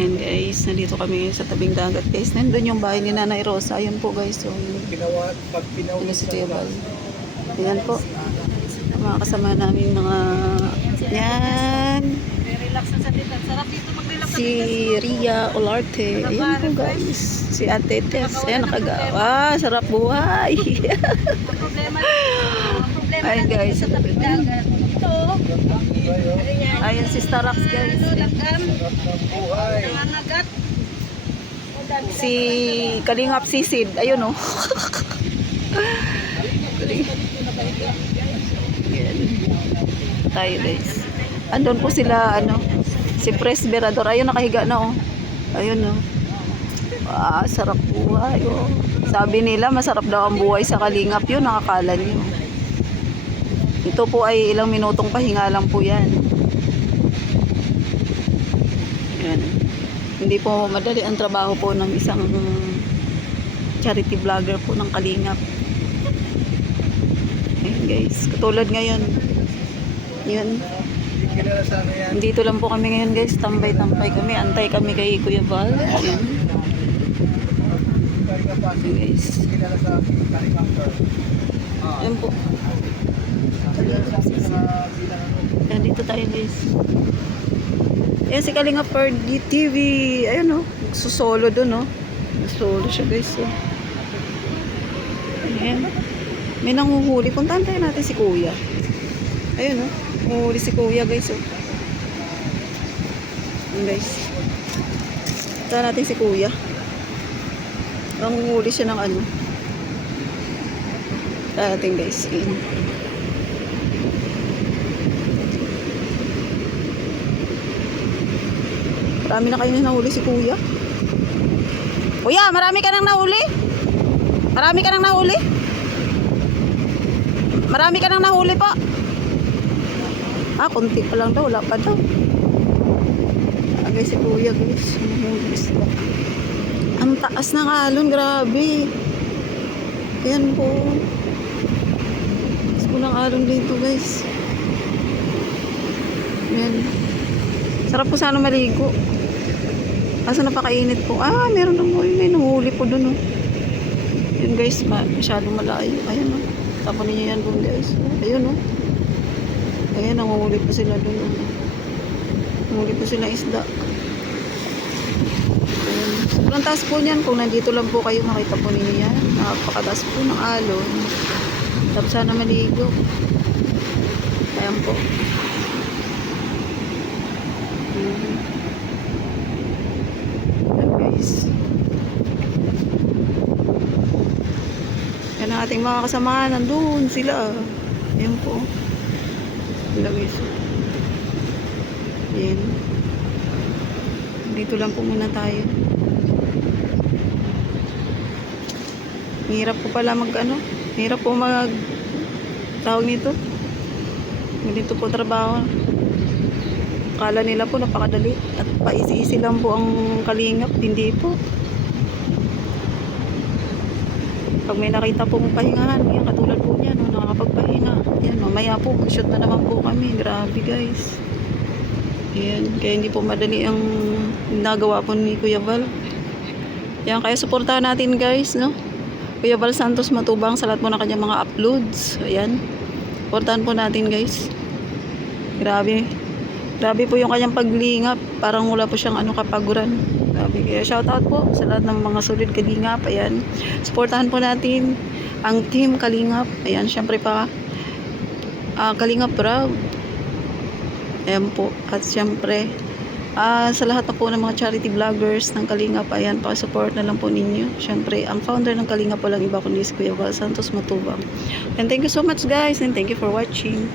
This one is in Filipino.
And guys, nandito kami sa tabing dagat guys. Nandun yung bahay ni Nanay Rosa. Ayun po guys. So, yun si Kuya Val. Ayan po. Mga kasama namin mga yan. Relax na sa dito. Sarap dito mag-relax Si Ria Olarte. Ayan po guys. Si Ate Tess. Ayan nakagawa. Sarap buhay. Ang problema Ayun guys. sa tabing dagat. Ito. Ayun si Starax guys. Lagam. Nangangagat. Si Kalingap Sisid. Ayun oh. Ayan. Tayo guys. Andun po sila si Presberador. Ayun nakahiga na oh. Ayun oh. Sarap buhay oh. Sabi nila masarap daw ang buhay sa Kalingap. Yun nakakala niyo. Ito po ay ilang minutong pahinga lang po yan. Yan. Hindi po madali ang trabaho po ng isang charity vlogger po ng Kalingap. Ayan guys. Katulad ngayon. Yun. Dito lang po kami ngayon guys. Tambay-tambay kami. Antay kami kay Kuya Val. Ayan. Ayan guys. Ayan po. Ayan, dito tayo guys. Ayan si Kalingap Ferdy TV. Ayan o. Susolo dun o. Susolo siya guys o. Ayan. May nanguhuli. Puntahan tayo natin si Kuya. Ayan o. Nanguhuli si Kuya guys o. Ayan guys. Puntahan natin si Kuya. Nanguhuli siya ng ano. Ayan guys. Ayan. Marami na kayo na nahuli si Kuya. Kuya, marami ka nang nahuli? Marami ka nang nahuli? Marami ka nang nahuli pa? Kunti pa lang daw. Wala pa daw. Guys, si Kuya guys. Ang taas ng alon. Grabe. Ayan po. Taas po ng alon dito guys. Ayan. Sarap po sana maligo. Kaso napakainit po. Meron na mo. May nahuli po dun. Yun guys, masyadong malayo. Ayan o. Tapos ninyo yan dun guys. Ayun o. Ayan, nanguhuli po sila dun. Nanguhuli po sila isda. Ayan. Sobrang taas po niyan. Kung nandito lang po kayo, makita po ninyo yan. Napakataas po ng alon. Tapos sana maligo. Ayan po. Yan ang ating mga kasama. Nandun sila. Ayan po. Lagis. Ayan. Dito lang po muna tayo. Hirap po pala hirap po tawag nito. Dito po trabaho. Akala nila po napakadali at paisi-isi lang po ang Kalingap. Hindi po. Pag may nakita pong pahingahan, yan katulad po niyan, nakakapagpahinga. Yan, mamaya po, mag-shoot na naman po kami. Grabe guys. Yan, kaya hindi po madali ang nagawa po ni Kuya Val. Yan, kaya suportahan natin guys, no? Kuya Val Santos Matubang sa lahat po ng kanyang mga uploads. Ayan. Suportahan po natin guys. Grabe. Grabe po yung kanyang paglingap. Parang wala po siyang kapaguran. Grabe. Kaya shoutout po sa lahat ng mga solid Kalingap. Ayan. Suportahan po natin ang team Kalingap. Ayan. Siyempre pa Kalingap Proud. Ayan po. At siyempre sa lahat na po ng mga charity vloggers ng Kalingap. Ayan. Pa-support na lang po ninyo. Siyempre ang founder ng Kalingap walang iba kundi si Kuya Val Santos Matubang. And thank you so much guys. And thank you for watching.